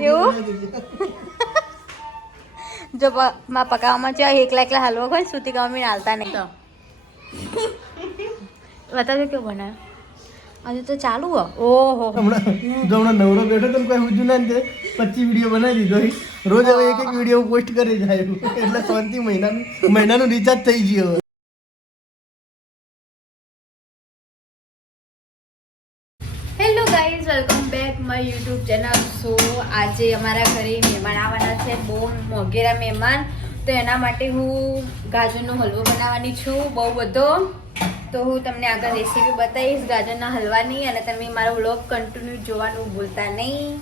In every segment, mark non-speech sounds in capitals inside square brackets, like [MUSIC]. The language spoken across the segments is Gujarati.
એવું? જો માં પકાવવામાં છે એકલા એકલા હલવો હોય સુતી કામ હાલતા નહીં. તો. બતાવજો કેવું બનાવ્યો આજે તો ચાલુ હો. ઓહો. જો હમણાં નવરો બેઠો તો કોઈ હુજુ ના તે પચીસ વીડિયો બનાવી દીધો રોજ હવે એક એક વીડિયો પોસ્ટ કરી જાય એટલે શાંતિ મહિનાનું મહિનાનું રિચાર્જ થઈ ગયું hello guys welcome back my YouTube channel so આજે અમારા ઘરે મહેમાન આવવાના છે, બહુ મોઘેરા મહેમાન. તો એના માટે હું ગાજરનો હલવો બનાવવાની છું, બહુ બધો. તો હું તમને આગળ રેસીપી બતાવીશ ગાજરના હલવાની, અને તમે મારો વ્લોગ કન્ટિન્યુ જોવાનું ભૂલતા નહીં.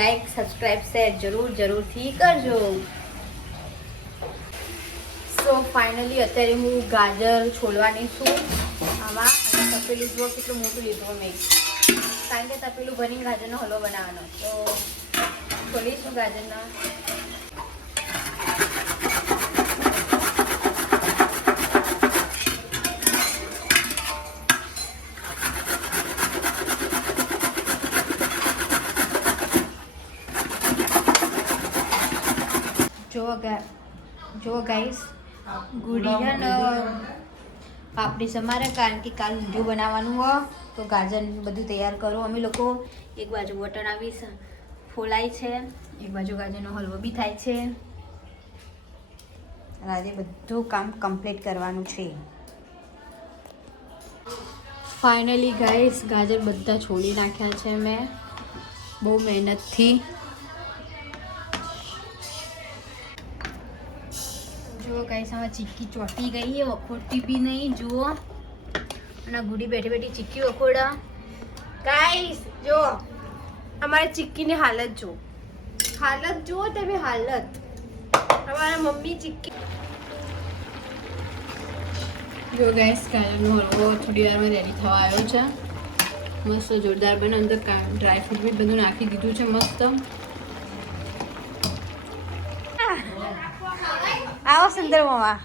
લાઈક સબસ્ક્રાઈબ શેર જરૂર, જરૂરથી કરજો. સો ફાઇનલી અત્યારે હું ગાજર છોડવાની છું. આમાં અને જુઓ, કેટલું મોટું લીધું મેં. કારણ કે તપેલું ભરીને ગાજરનો હલવો બનાવવાનો. તો ખોલીશું ગાજરના. જો ગા જો ગાઈસ ગુડી પાપડી સમારે કારણ કે કાલ ઊંધિયું બનાવવાનું હોય તો ગાજર બધું તૈયાર કરો. અમે લોકો એક બાજુ વટણ આવી ફોલાય છે, એક બાજુ ગાજરનો હલવો બી થાય છે. આજે બધું કામ કમ્પ્લીટ કરવાનું છે. ફાઇનલી ગાઈસ ગાજર બધા છોડી નાખ્યા છે મેં બહુ મહેનતથી. જુઓ કઈ આમાં ચીક્કી ચોટી ગઈ છે વખોડતી બી નહીં, જુઓ. અને ગુડી બેઠી બેઠી ચીક્કી વખોડા. ગાઈસ જો, અમારી ચીક્કીની હાલત જુઓ. હાલત જુઓ તમે હાલત. અમારા મમ્મી ચીક્કી જો ગાઈસ કાયમનો હલવો થોડી વારમાં રેડી થવા આવ્યો છે. મસ્ત જોરદાર બને અંદર ડ્રાયફ્રૂટ બી બધું નાખી દીધું છે મસ્ત. આવો સુંદર મામા.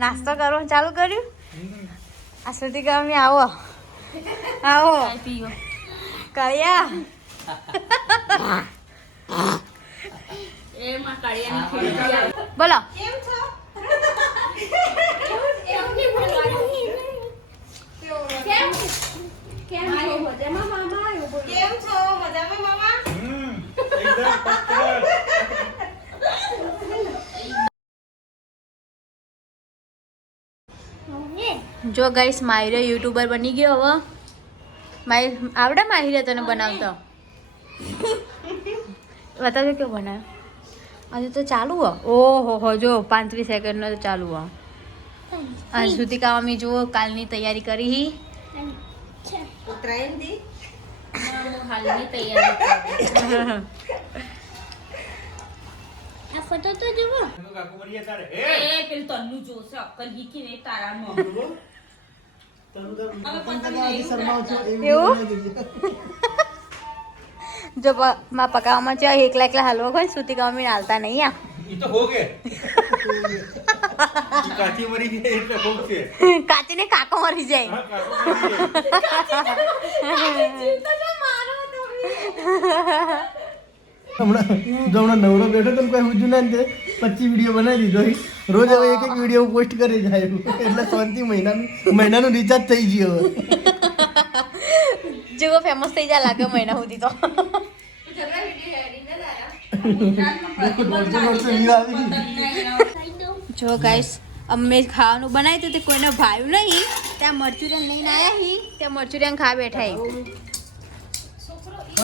નાસ્તો કરવાનું ચાલુ કર્યું? આ સુધી ગામી આવો. આવો. કળિયા. બોલો. કેમ છો કેમ કેમ છો મજામાં મામા એવું બોલો. કેમ છો મજામાં મામા જો ગાઈસ માહિરે યુટ્યુબર બની ગયો હવે. માહિર આવડે માહિરે તને બનાવતો? બતાવજો કેવું બનાવ્યો? આજે તો ચાલુ હો. ઓહો હો જો પાંત્રીસ સેકન્ડનો તો ચાલુ હો. આજ સુધી કામ અમે જુઓ કાલની તૈયારી કરી હી. હાલની તૈયારી આ ફોટો તો જુઓ. પતંગ ચગાવવાથી શરમાવ છો એ! video એવું? તારા દેજો. [LAUGHS] જો માં પકાવવામાં છે એકલા એકલા હલવો હોય સુતી કામ હાલતા નહીં આ. [LAUGHS] કાચી મરી ગઈ એટલે ભોગ છે. કાચીને કાકો મરી જાય. કાચું. [LAUGHS] હમણાં હમણાં નવરો બેઠો તો કઈ હુજુ ના ને પચીસ વીડિયો બનાવી દીધો રોજ હવે એક એક વીડિયો પોસ્ટ કરી જાય. એટલે શાંતિ મહિનાનું મહિનાનું રિચાર્જ થઈ ગયું હવે. જેવો ફેમસ થઈ જાય લાગે મહિના સુધી તો. જો ગાઈસ અમે ખાવાનું બનાવ્યું તે કોઈને ભાવ્યું નહીં. ત્યાં મરચુરિયન લઈને આવ્યા હી. ત્યાં મરચુરિયન ખા બેઠા